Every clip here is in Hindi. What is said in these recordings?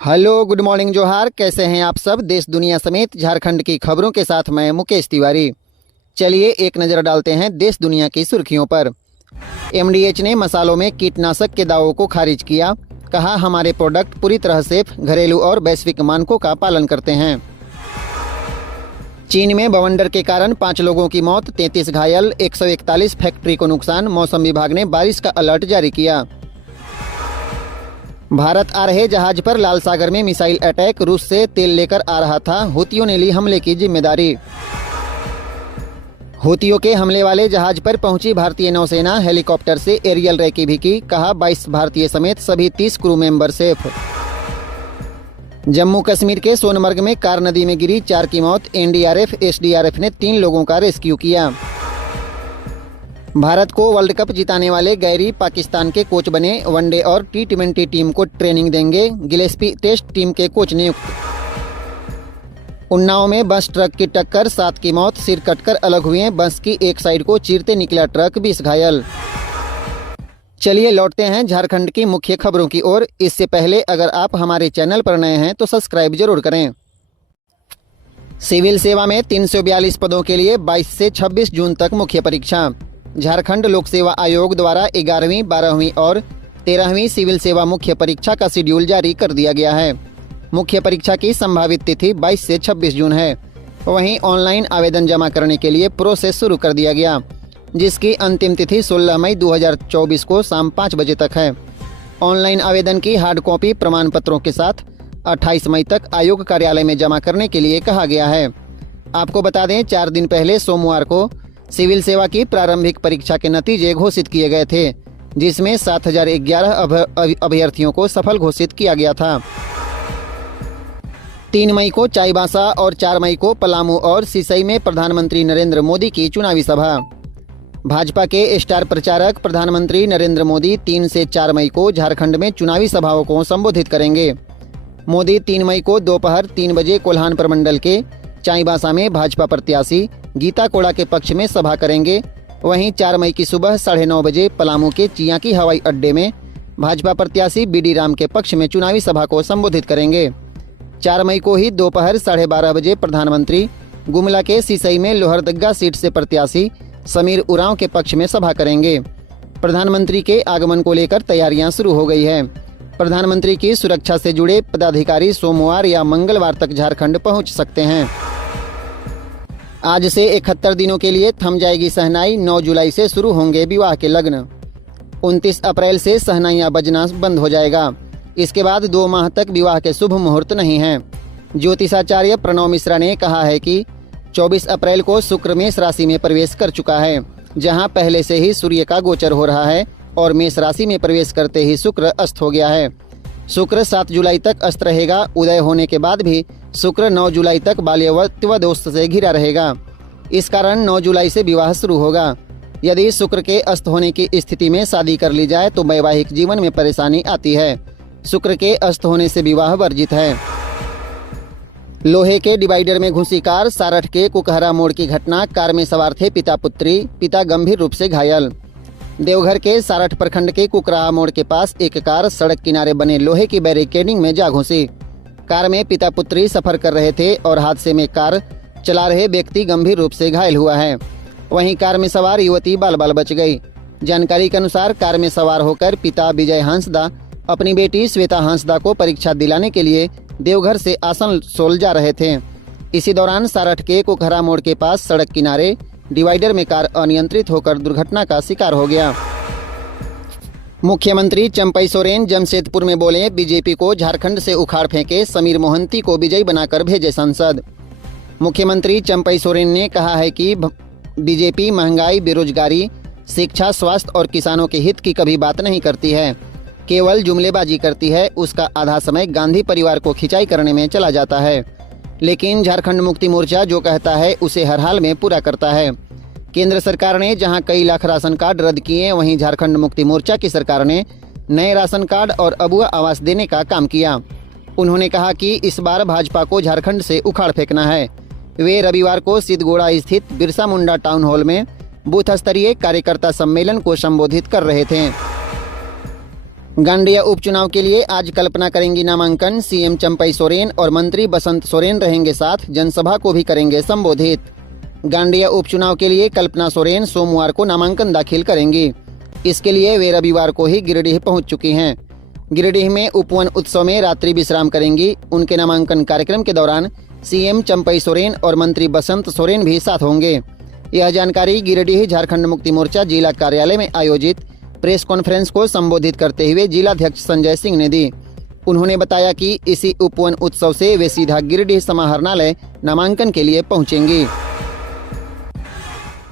हेलो, गुड मॉर्निंग, जोहार। कैसे हैं आप सब? देश दुनिया समेत झारखंड की खबरों के साथ मैं मुकेश तिवारी। चलिए एक नज़र डालते हैं देश दुनिया की सुर्खियों पर। एमडीएच ने मसालों में कीटनाशक के दावों को खारिज किया। कहा, हमारे प्रोडक्ट पूरी तरह से घरेलू और वैश्विक मानकों का पालन करते हैं। चीन में बवंडर के कारण 5 लोगों की मौत, 33 घायल, 141 फैक्ट्री को नुकसान। मौसम विभाग ने बारिश का अलर्ट जारी किया। भारत आ रहे जहाज पर लाल सागर में मिसाइल अटैक। रूस से तेल लेकर आ रहा था, हुतियों ने ली हमले की जिम्मेदारी। हुतियों के हमले वाले जहाज पर पहुंची भारतीय नौसेना, हेलीकॉप्टर से एरियल रेकी भी की। कहा, 22 भारतीय समेत सभी 30 crew member safe. Jammu Kashmir के सोनमर्ग में कार नदी में गिरी, 4 की मौत। एनडीआरएफ एसडीआरएफ ने 3 लोगों का रेस्क्यू किया। भारत को वर्ल्ड कप जिताने वाले गैरी पाकिस्तान के कोच बने। वनडे और टी20 टीम को ट्रेनिंग देंगे। गिलेस्पी टेस्ट टीम के कोच नियुक्त। उन्नाव में बस ट्रक की टक्कर, 7 की मौत, सिर कटकर अलग हुए। बस की एक साइड को चीरते निकला ट्रक, 20 घायल। चलिए लौटते हैं झारखंड की मुख्य खबरों की ओर। इससे पहले अगर आप हमारे चैनल पर नए हैं तो सब्सक्राइब जरूर करें। सिविल सेवा में 342 पदों के लिए 22 से 26 जून तक मुख्य परीक्षा। झारखंड लोक सेवा आयोग द्वारा 11वीं, 12वीं और 13वीं सिविल सेवा मुख्य परीक्षा का शेड्यूल जारी कर दिया गया है। मुख्य परीक्षा की संभावित तिथि 22 से 26 जून है। वहीं ऑनलाइन आवेदन जमा करने के लिए प्रोसेस शुरू कर दिया गया, जिसकी अंतिम तिथि 16 मई 2024 को शाम 5 बजे तक है। ऑनलाइन आवेदन की हार्ड कॉपी प्रमाण पत्रों के साथ 28 मई तक आयोग कार्यालय में जमा करने के लिए कहा गया है। आपको बता दें, 4 दिन पहले सोमवार को सिविल सेवा की प्रारंभिक परीक्षा के नतीजे घोषित किए गए थे, जिसमें 7011 अभ्यर्थियों को सफल घोषित किया गया था। 3 मई को चाईबासा और 4 मई को पलामू और सिसई में प्रधानमंत्री नरेंद्र मोदी की चुनावी सभा। भाजपा के स्टार प्रचारक प्रधानमंत्री नरेंद्र मोदी 3 से 4 मई को झारखंड में चुनावी सभाओं को संबोधित करेंगे। मोदी 3 मई को दोपहर 3 बजे कोल्हान प्रमंडल के चाईबासा में भाजपा प्रत्याशी गीता कोड़ा के पक्ष में सभा करेंगे। वहीं 4 मई की सुबह 9:30 बजे पलामू के चियाकी हवाई अड्डे में भाजपा प्रत्याशी बीडी राम के पक्ष में चुनावी सभा को संबोधित करेंगे। 4 मई को ही दोपहर 12:30 बजे प्रधानमंत्री गुमला के सिसई में लोहरदग्गा सीट से प्रत्याशी समीर उरांव के पक्ष में सभा करेंगे। प्रधानमंत्री के आगमन को लेकर तैयारियां शुरू हो गई है। प्रधानमंत्री की सुरक्षा से जुड़े पदाधिकारी सोमवार या मंगलवार तक झारखंड पहुंच सकते हैं। आज से 71 दिनों के लिए थम जाएगी शहनाई। 9 जुलाई से शुरू होंगे विवाह के लग्न। 29 अप्रैल से शहनाइयां बजना बंद हो जाएगा। इसके बाद 2 माह तक विवाह के शुभ मुहूर्त नहीं हैं। ज्योतिषाचार्य प्रणव मिश्रा ने कहा है कि 24 अप्रैल को शुक्र मेष राशि में प्रवेश कर चुका है, जहां पहले से ही सूर्य का गोचर हो रहा है और मेष राशि में प्रवेश करते ही शुक्र अस्त हो गया है। शुक्र 7 जुलाई तक अस्त रहेगा। उदय होने के बाद भी शुक्र 9 जुलाई तक बाल्यवत्व दोष से घिरा रहेगा। इस कारण 9 जुलाई से विवाह शुरू होगा। यदि शुक्र के अस्त होने की स्थिति में शादी कर ली जाए तो वैवाहिक जीवन में परेशानी आती है। शुक्र के अस्त होने से विवाह वर्जित है। लोहे के डिवाइडर में घुसी कार, सारठ के कुकहरा मोड़ की घटना। कार में सवार थे पिता पुत्री, पिता गंभीर रूप से घायल। देवघर के सारठ प्रखंड के कुकराहा मोड़ के पास एक कार सड़क किनारे बने लोहे की बैरिकेडिंग में जा घुसी। कार में पिता पुत्री सफर कर रहे थे और हादसे में कार चला रहे व्यक्ति गंभीर रूप से घायल हुआ है। वहीं कार में सवार युवती बाल बाल बच गई। जानकारी के अनुसार कार में सवार होकर पिता विजय हांसदा अपनी बेटी श्वेता हांसदा को परीक्षा दिलाने के लिए देवघर से आसनसोल जा रहे थे। इसी दौरान सारठ के कुकहरा मोड़ के पास सड़क किनारे डिवाइडर में कार अनियंत्रित होकर दुर्घटना का शिकार हो गया। मुख्यमंत्री चंपई सोरेन जमशेदपुर में बोले, बीजेपी को झारखंड से उखाड़ फेंके, समीर मोहंती को विजयी बनाकर भेजे संसद। मुख्यमंत्री चंपई सोरेन ने कहा है कि बीजेपी महंगाई, बेरोजगारी, शिक्षा, स्वास्थ्य और किसानों के हित की कभी बात नहीं करती है, केवल जुमलेबाजी करती है। उसका आधा समय गांधी परिवार को खिंचाई करने में चला जाता है, लेकिन झारखंड मुक्ति मोर्चा जो कहता है उसे हर हाल में पूरा करता है। केंद्र सरकार ने जहां कई लाख राशन कार्ड रद्द किए, वहीं झारखंड मुक्ति मोर्चा की सरकार ने नए राशन कार्ड और अबुआ आवास देने का काम किया। उन्होंने कहा कि इस बार भाजपा को झारखंड से उखाड़ फेंकना है। वे रविवार को सिद्धगोड़ा स्थित बिरसा मुंडा टाउन हॉल में बूथ स्तरीय कार्यकर्ता सम्मेलन को संबोधित कर रहे थे। गांडिया उपचुनाव के लिए आज कल्पना करेंगी नामांकन। सीएम चंपई सोरेन और मंत्री बसंत सोरेन रहेंगे साथ, जनसभा को भी करेंगे संबोधित। गांडिया उपचुनाव के लिए कल्पना सोरेन सोमवार को नामांकन दाखिल करेंगी। इसके लिए वे रविवार को ही गिरिडीह पहुंच चुकी हैं। गिरिडीह में उपवन उत्सव में रात्रि विश्राम करेंगी। उनके नामांकन कार्यक्रम के दौरान सीएम चंपई सोरेन और मंत्री बसंत सोरेन भी साथ होंगे। यह जानकारी गिरिडीह झारखंड मुक्ति मोर्चा जिला कार्यालय में आयोजित प्रेस कॉन्फ्रेंस को संबोधित करते हुए जिलाध्यक्ष संजय सिंह ने दी। उन्होंने बताया कि इसी उपवन उत्सव से वे सीधा गिरिडीह समाहरणालय नामांकन के लिए पहुंचेंगी।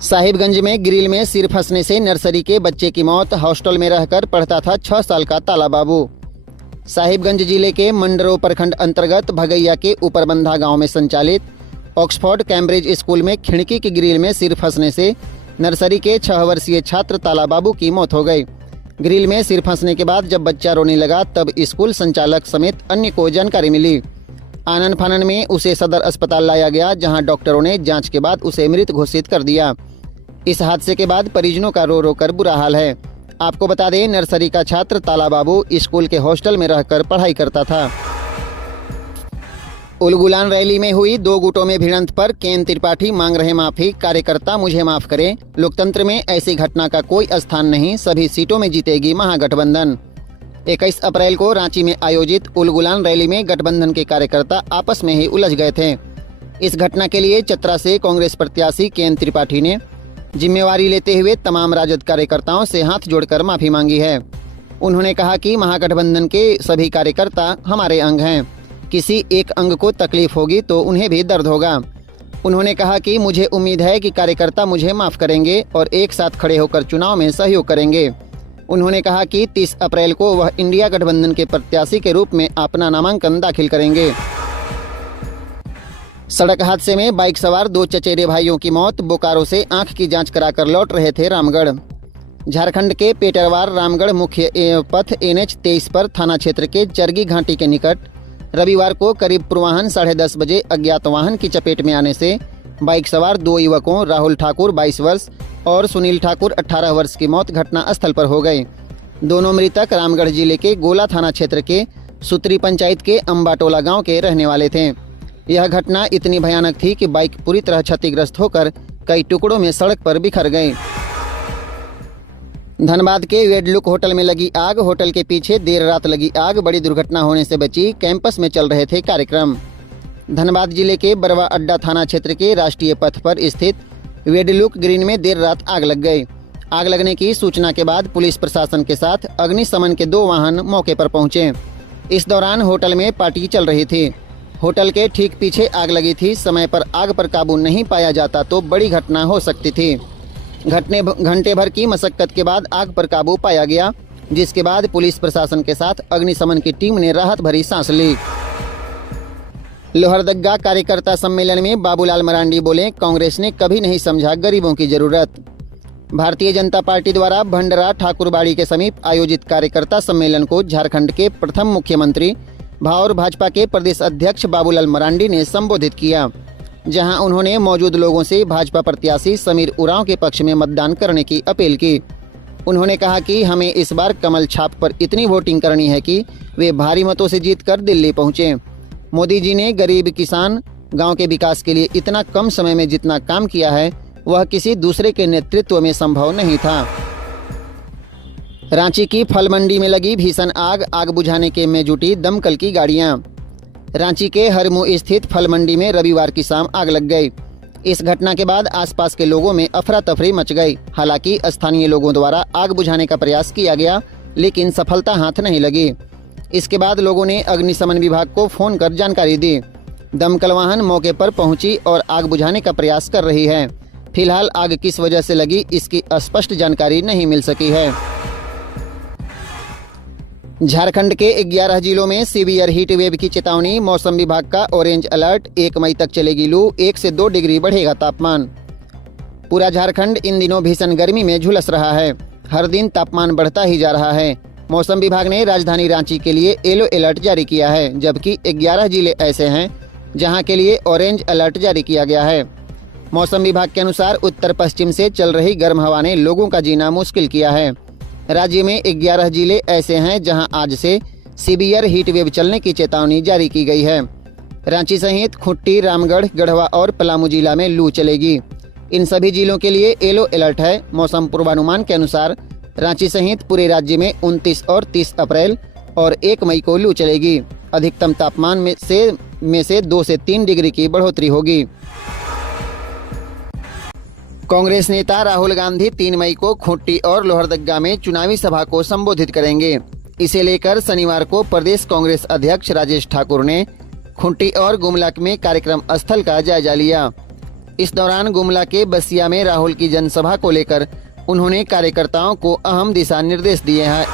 साहिबगंज में ग्रिल में सिर फंसने से नर्सरी के बच्चे की मौत। हॉस्टल में रहकर पढ़ता था 6 साल का ताला बाबू। साहिबगंज जिले के मंडरो प्रखंड अंतर्गत भगैया के ऊपरबंधा गांव में संचालित ऑक्सफोर्ड कैम्ब्रिज स्कूल में खिड़की की ग्रिल में सिर फंसने से नर्सरी के 6 वर्षीय छात्र ताला बाबू की मौत हो गई। ग्रिल में सिर फंसने के बाद जब बच्चा रोने लगा तब स्कूल संचालक समेत अन्य को जानकारी मिली। आनन फानन में उसे सदर अस्पताल लाया गया, जहां डॉक्टरों ने जांच के बाद उसे मृत घोषित कर दिया। इस हादसे के बाद परिजनों का रो रो कर बुरा हाल है। आपको बता दें, नर्सरी का छात्र ताला बाबू स्कूल के हॉस्टल में रहकर पढ़ाई करता था। उलगुलान रैली में हुई 2 गुटों में भिड़ंत पर केन त्रिपाठी मांग रहे माफी। कार्यकर्ता मुझे माफ करें, लोकतंत्र में ऐसी घटना का कोई स्थान नहीं, सभी सीटों में जीतेगी महागठबंधन। 21 अप्रैल को रांची में आयोजित उलगुलान रैली में गठबंधन के कार्यकर्ता आपस में ही उलझ गए थे। इस घटना के लिए चतरा से कांग्रेस प्रत्याशी केन त्रिपाठी ने जिम्मेवारी लेते हुए तमाम राजद कार्यकर्ताओं से हाथ जोड़कर माफी मांगी है। उन्होंने कहा कि महागठबंधन के सभी कार्यकर्ता हमारे अंग हैं, किसी एक अंग को तकलीफ होगी तो उन्हें भी दर्द होगा। उन्होंने कहा कि मुझे उम्मीद है कि कार्यकर्ता मुझे माफ करेंगे और एक साथ खड़े होकर चुनाव में सहयोग करेंगे। उन्होंने कहा कि 30 अप्रैल को वह इंडिया गठबंधन के प्रत्याशी के रूप में अपना नामांकन दाखिल करेंगे। सड़क हादसे में बाइक सवार 2 चचेरे भाइयों की मौत। बोकारो से आंख की जांच कराकर लौट रहे थे रामगढ़। झारखंड के पेटरवार रामगढ़ मुख्य पथ NH 23 पर थाना क्षेत्र के चरगी घाटी के निकट रविवार को करीब पूर्वाह्न 10:30 बजे अज्ञात वाहन की चपेट में आने से बाइक सवार 2 युवकों राहुल ठाकुर 22 वर्ष और सुनील ठाकुर 18 वर्ष की मौत घटना स्थल पर हो गई। दोनों मृतक रामगढ़ जिले के गोला थाना क्षेत्र के सुत्री पंचायत के अंबाटोला गांव के रहने वाले थे। यह घटना इतनी भयानक थी कि बाइक पूरी तरह क्षतिग्रस्त होकर कई टुकड़ों में सड़क पर बिखर गई। धनबाद के वेडलुक होटल में लगी आग। होटल के पीछे देर रात लगी आग, बड़ी दुर्घटना होने से बची। कैंपस में चल रहे थे कार्यक्रम। धनबाद जिले के बरवा अड्डा थाना क्षेत्र के राष्ट्रीय पथ पर स्थित वेडलुक ग्रीन में देर रात आग लग गई। आग लगने की सूचना के बाद पुलिस प्रशासन के साथ अग्निशमन के 2 वाहन मौके पर पहुंचे। इस दौरान होटल में पार्टी चल रही थी। होटल के ठीक पीछे आग लगी थी। समय पर आग पर काबू नहीं पाया जाता तो बड़ी घटना हो सकती थी। घंटे भर की मशक्कत के बाद आग पर काबू पाया गया, जिसके बाद पुलिस प्रशासन के साथ अग्निशमन की टीम ने राहत भरी सांस ली। लोहरदगा कार्यकर्ता सम्मेलन में बाबूलाल मरांडी बोले, कांग्रेस ने कभी नहीं समझा गरीबों की जरूरत। भारतीय जनता पार्टी द्वारा भंडरा ठाकुरबाड़ी के समीप आयोजित कार्यकर्ता सम्मेलन को झारखंड के प्रथम मुख्यमंत्री भावर भाजपा के प्रदेश अध्यक्ष बाबूलाल मरांडी ने संबोधित किया, जहां उन्होंने मौजूद लोगों से भाजपा प्रत्याशी समीर उरांव के पक्ष में मतदान करने की अपील की। उन्होंने कहा कि हमें इस बार कमल छाप पर इतनी वोटिंग करनी है कि वे भारी मतों से जीतकर दिल्ली पहुंचे। मोदी जी ने गरीब किसान गांव के विकास के लिए इतना कम समय में जितना काम किया है वह किसी दूसरे के नेतृत्व में संभव नहीं था। रांची की फल मंडी में लगी भीषण आग। आग बुझाने के में जुटी दमकल की गाड़ियां। रांची के हरमू स्थित फल मंडी में रविवार की शाम आग लग गई। इस घटना के बाद आसपास के लोगों में अफरा तफरी मच गई। हालांकि स्थानीय लोगों द्वारा आग बुझाने का प्रयास किया गया, लेकिन सफलता हाथ नहीं लगी। इसके बाद लोगों ने अग्निशमन विभाग को फोन कर जानकारी दी। दमकल वाहन मौके पर पहुंची और आग बुझाने का प्रयास कर रही है। फिलहाल आग किस वजह से लगी इसकी स्पष्ट जानकारी नहीं मिल सकी है। झारखंड के 11 जिलों में सीवियर हीट वेव की चेतावनी। मौसम विभाग का ऑरेंज अलर्ट। 1 मई तक चलेगी लू। 1 से 2 डिग्री बढ़ेगा तापमान। पूरा झारखंड इन दिनों भीषण गर्मी में झुलस रहा है। हर दिन तापमान बढ़ता ही जा रहा है। मौसम विभाग ने राजधानी रांची के लिए येलो अलर्ट जारी किया है, जबकि 11 जिले ऐसे हैं जहां के लिए ऑरेंज अलर्ट जारी किया गया है। मौसम विभाग के अनुसार उत्तर पश्चिम से चल रही गर्म हवा ने लोगों का जीना मुश्किल किया है। राज्य में 11 जिले ऐसे हैं जहां आज से सीवियर हीट वेव चलने की चेतावनी जारी की गई है। रांची सहित खूंटी, रामगढ़, गढ़वा और पलामू जिला में लू चलेगी। इन सभी जिलों के लिए येलो अलर्ट है। मौसम पूर्वानुमान के अनुसार रांची सहित पूरे राज्य में 29 और 30 अप्रैल और 1 मई को लू चलेगी। अधिकतम तापमान में से 2 से 3 डिग्री की बढ़ोतरी होगी। कांग्रेस नेता राहुल गांधी 3 मई को खूंटी और लोहरदगा में चुनावी सभा को संबोधित करेंगे। इसे लेकर शनिवार को प्रदेश कांग्रेस अध्यक्ष राजेश ठाकुर ने खूंटी और गुमला में कार्यक्रम स्थल का जायजा लिया। इस दौरान गुमला के बसिया में राहुल की जनसभा को लेकर उन्होंने कार्यकर्ताओं को अहम दिशा निर्देश दिए हैं।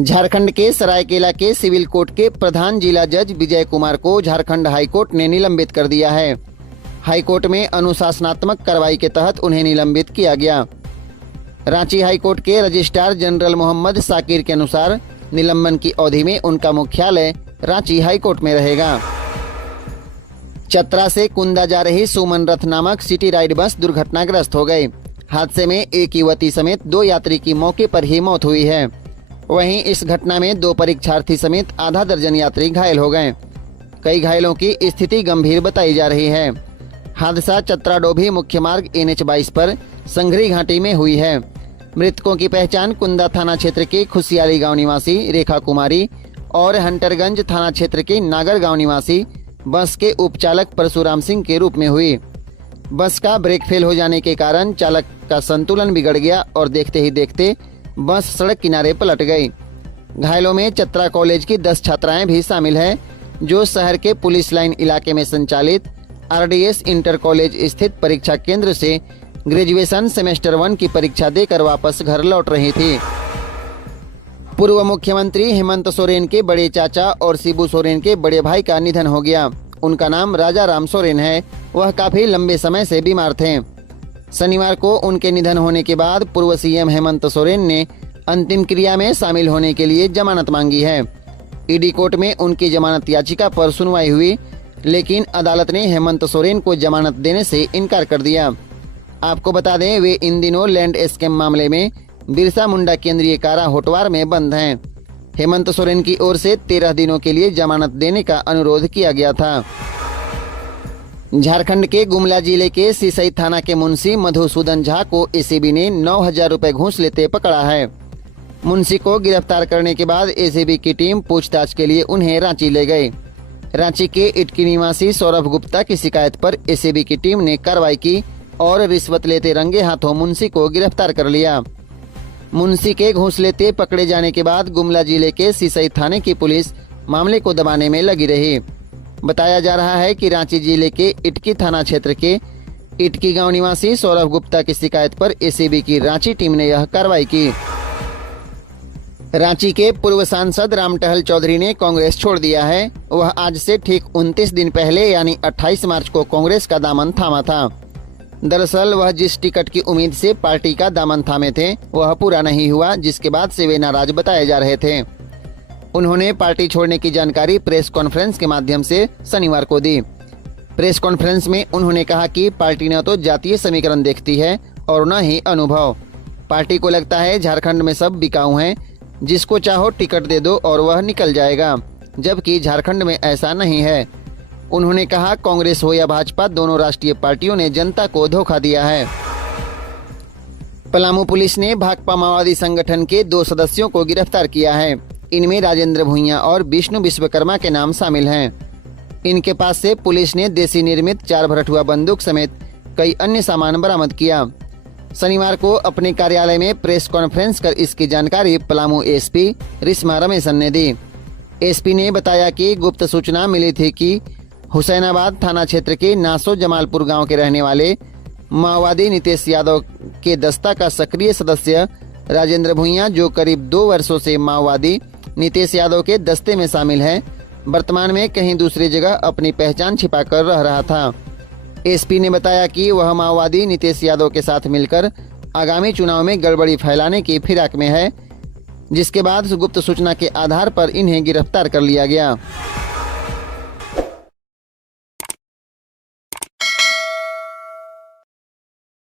झारखंड के सरायकेला के सिविल कोर्ट के प्रधान जिला जज विजय कुमार को झारखंड हाईकोर्ट ने निलंबित कर दिया है। हाईकोर्ट में अनुशासनात्मक कार्रवाई के तहत उन्हें निलंबित किया गया। रांची हाईकोर्ट के रजिस्ट्रार जनरल मोहम्मद साकिर के अनुसार निलंबन की अवधि में उनका मुख्यालय रांची हाईकोर्ट में रहेगा। चतरा से कुंदा जा रही सुमन रथ नामक सिटी राइड बस दुर्घटनाग्रस्त हो गई। हादसे में एक युवती समेत 2 यात्री की मौके पर ही मौत हुई है। वहीं इस घटना में 2 परीक्षार्थी समेत आधा दर्जन यात्री घायल हो गए। कई घायलों की स्थिति गंभीर बताई जा रही है। हादसा चतरा डोभी मुख्य मार्ग NH-22 पर संघरी घाटी में हुई है। मृतकों की पहचान कुंदा थाना क्षेत्र के खुशियारी गांव निवासी रेखा कुमारी और हंटरगंज थाना क्षेत्र के नागर गांव निवासी बस के उपचालक परशुराम सिंह के रूप में हुई। बस का ब्रेक फेल हो जाने के कारण चालक का संतुलन बिगड़ गया और देखते ही देखते बस सड़क किनारे पलट गई। घायलों में चतरा कॉलेज की 10 छात्राएं भी शामिल हैं, जो शहर के पुलिस लाइन इलाके में संचालित RDS इंटर कॉलेज स्थित परीक्षा केंद्र से ग्रेजुएशन सेमेस्टर 1 की परीक्षा देकर वापस घर लौट रही थी। पूर्व मुख्यमंत्री हेमंत सोरेन के बड़े चाचा और शिबू सोरेन के बड़े भाई का निधन हो गया। उनका नाम राजा राम सोरेन है। वह काफी लंबे समय से बीमार थे। शनिवार को उनके निधन होने के बाद पूर्व CM हेमंत सोरेन ने अंतिम क्रिया में शामिल होने के लिए जमानत मांगी है। ईडी कोर्ट में उनकी जमानत याचिका पर सुनवाई हुई, लेकिन अदालत ने हेमंत सोरेन को जमानत देने से इनकार कर दिया। आपको बता दें, वे इन दिनों लैंड स्कैम मामले में बिरसा मुंडा केंद्रीय कारा होटवार में बंद हैं। हेमंत सोरेन की ओर से 13 दिनों के लिए जमानत देने का अनुरोध किया गया था। झारखंड के गुमला जिले के सिसई थाना के मुंशी मधुसूदन झा को ACB ने 9,000 रुपए घूस लेते पकड़ा है। मुंशी को गिरफ्तार करने के बाद ACB की टीम पूछताछ के लिए उन्हें रांची ले गई। रांची के इटकी निवासी सौरभ गुप्ता की शिकायत पर ACB की टीम ने कार्रवाई की और रिश्वत लेते रंगे हाथों मुंशी को गिरफ्तार कर लिया। मुंशी के घूस लेते पकड़े जाने के बाद गुमला जिले के सिसई थाने की पुलिस मामले को दबाने में लगी रही। बताया जा रहा है कि रांची जिले के इटकी थाना क्षेत्र के इटकी गांव निवासी सौरभ गुप्ता की शिकायत पर ACB की रांची टीम ने यह कार्रवाई की। रांची के पूर्व सांसद रामटहल चौधरी ने कांग्रेस छोड़ दिया है। वह आज से ठीक 29 दिन पहले यानी 28 मार्च को कांग्रेस का दामन थामा था। दरअसल वह जिस टिकट की उम्मीद से पार्टी का दामन थामे थे, वह पूरा नहीं हुआ, जिसके बाद से वे नाराज बताए जा रहे थे। उन्होंने पार्टी छोड़ने की जानकारी प्रेस कॉन्फ्रेंस के माध्यम से शनिवार को दी। प्रेस कॉन्फ्रेंस में उन्होंने कहा कि पार्टी न तो जातीय समीकरण देखती है और न ही अनुभव। पार्टी को लगता है झारखंड में सब बिकाऊ हैं, जिसको चाहो टिकट दे दो और वह निकल जाएगा, जबकि झारखंड में ऐसा नहीं है। उन्होंने कहा, कांग्रेस हो या भाजपा, दोनों राष्ट्रीय पार्टियों ने जनता को धोखा दिया है। पलामू पुलिस ने भाकपा माओवादी संगठन के 2 सदस्यों को गिरफ्तार किया है। इनमें राजेंद्र भुइयां और विष्णु विश्वकर्मा के नाम शामिल हैं। इनके पास से पुलिस ने देसी निर्मित 4 भरठुआ बंदूक समेत कई अन्य सामान बरामद किया। शनिवार को अपने कार्यालय में प्रेस कॉन्फ्रेंस कर इसकी जानकारी पलामू SP रिश्मा रमेशन ने दी। SP ने बताया कि गुप्त सूचना मिली थी कि हुसैनाबाद थाना क्षेत्र के नासो जमालपुर गांव के रहने वाले माओवादी नितेश यादव के दस्ता का सक्रिय सदस्य राजेंद्र भुइयां, जो करीब 2 वर्षों से माओवादी नितेश यादव के दस्ते में शामिल है, वर्तमान में कहीं दूसरी जगह अपनी पहचान छिपाकर रह रहा था। SP ने बताया कि वह माओवादी नितेश यादव के साथ मिलकर आगामी चुनाव में गड़बड़ी फैलाने की फिराक में है, जिसके बाद गुप्त सूचना के आधार पर इन्हें गिरफ्तार कर लिया गया।